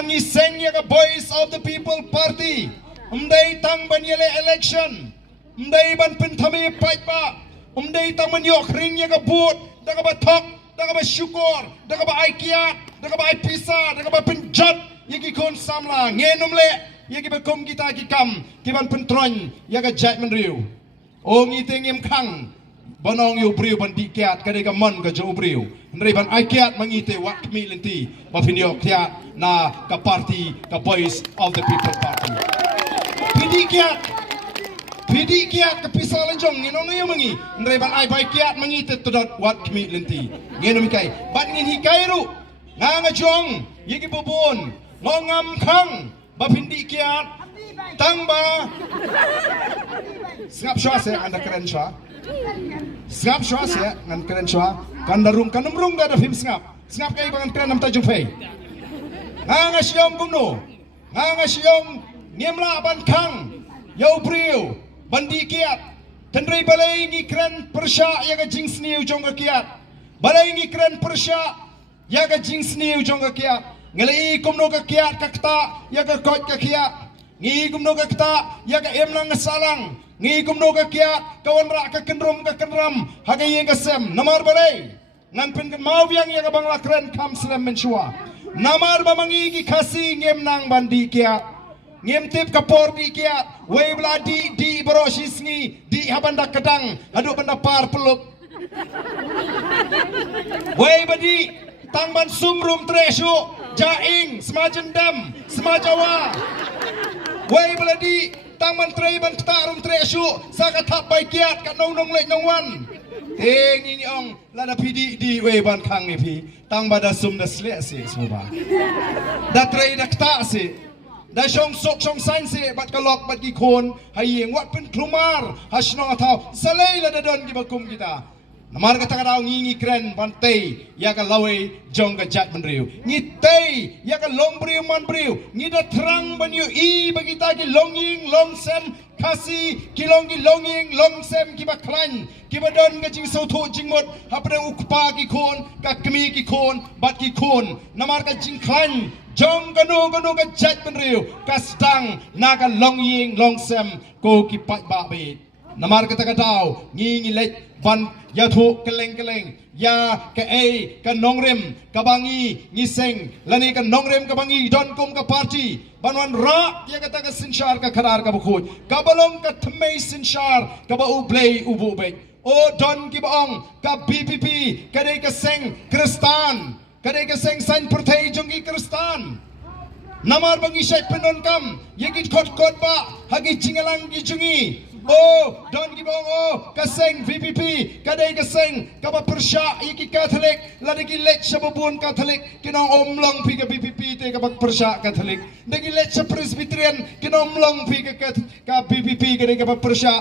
naman ngiseng ya ka Voice of the People Party. Umday tang banyele election. Umday ban pentami pait ba. Umday tang manyok ring ya ka but. Daga ba tok, daga ba syukur, daga ba aikiat, daga ba aipisa, daga ba penjat. Yagi kon samla ngenum le. Yagi bekom kita kikam. Kiban pentron ya ka jat menriu. O ngiteng yem kang. Banong yu briu ban dikiat kadai ka man ka jo briu. Ndrei ban aikiat mangite wat kmi lenti. Bafiniok kiat na ka party ka Voice of the People Party. Pidi kiat kepisah lenjong nginong yu mangi. Ndrei ban ai bai kiat mangite todot wat kmi lenti. Ngenom ikai. Ban ngin hikai ru. Nga jong yigi bubun. Ngongam kang bafindi kiat tangba. Sengap syah saya anda keren syah. Sengap syah saya ngan keren syah. Kandarung kanumrung dah ada film sengap. Sengap kai bangan keren nam tajung fei. Nga syong gumno. Nga syong niemla ban kang. Yau priu bandi kiat. Tendrai balai ngi keren persya ya ka jing sniu jong ka kiat. Balai ngi keren persya ya ka jing sniu jong ka kiat. Ngalai kumno ka kiat ka kta ya ka kot ka kiat. Ngi kumno ka kta ya ka emlang ngasalang. Ngi kumno ka kiat kawan rak ka kenrum ka kenram hagay ka sem namar balay ngan pen kan mau biang ya ka bangla kren kam slam menshua namar ba mangi kasi ngem nang bandi kiat ngem tip ka por di kiat we bla di borosis ngi di habanda kadang adu banda par peluk we badi tangban sumrum tresu jaing semajen dam semajawa we bla di tang menteri ban tarum tresu saka thap bai kiat ka nong lek nong wan teng ni ong lana pidi di we ban khang ni phi tang bada sum da sle se suba da trei da kta se da shong sok shong sain se bat ka lok bat ki khon hayeng wat pen klumar hasno thau salai la da don ki bakum kita namar kata kadau ngi kren bantei ya ka lawe jong ka jat menriu ngi tei ya ka long briu man briu ngi da terang banyu I bagi ta ki longing long sem kasi ki longing long sem ki baklan ki badon ka jing so tho jing mot hapre ukpa ki khon ka kmi ki khon bat ki khon namar ka jing klan jong ka no ka jat menriu ka stang na ka longing long sem ko ki pat ba be namar kata kadau ngi lek ban ya thu keleng ya ke ka nongrem ka bangi ngiseng lani ka nongrem ka bangi don kum ka party banwan ra ya kata ka sinshar ka kharar ka bukhoj ka balong ka thmei sinshar ka ba ublei ubu be o don ki baong ka BPP ka dei ka seng kristan ka dei ka seng san perthei jongi kristan namar bangi syai penon kam yegi kot ba hagi jingalang gi jungi oh don ki bong oh kaseng VPP kadai kaseng kaba persya iki Katolik lada ki lek sababun Katolik kinong omlong pi ka VPP te kaba persya Katolik dagi lek sa Presbyterian kinong omlong pi ka VPP kadai kaba persya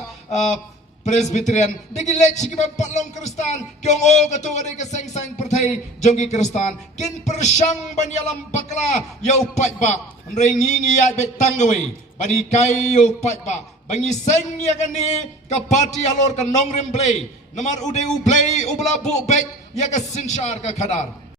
Presbyterian dagi lek si kiba patlong Kristan kyong o katu kadai kaseng sang perthai jonggi Kristan kin persyang banyalam bakla yau pat ba andrei ngi ya bet tangwe bani kai yau pat ba bangi seng ya kan ni ka party halor ka nongrem play namar ude u play ubla bu bek ya ka sinshar ka khadar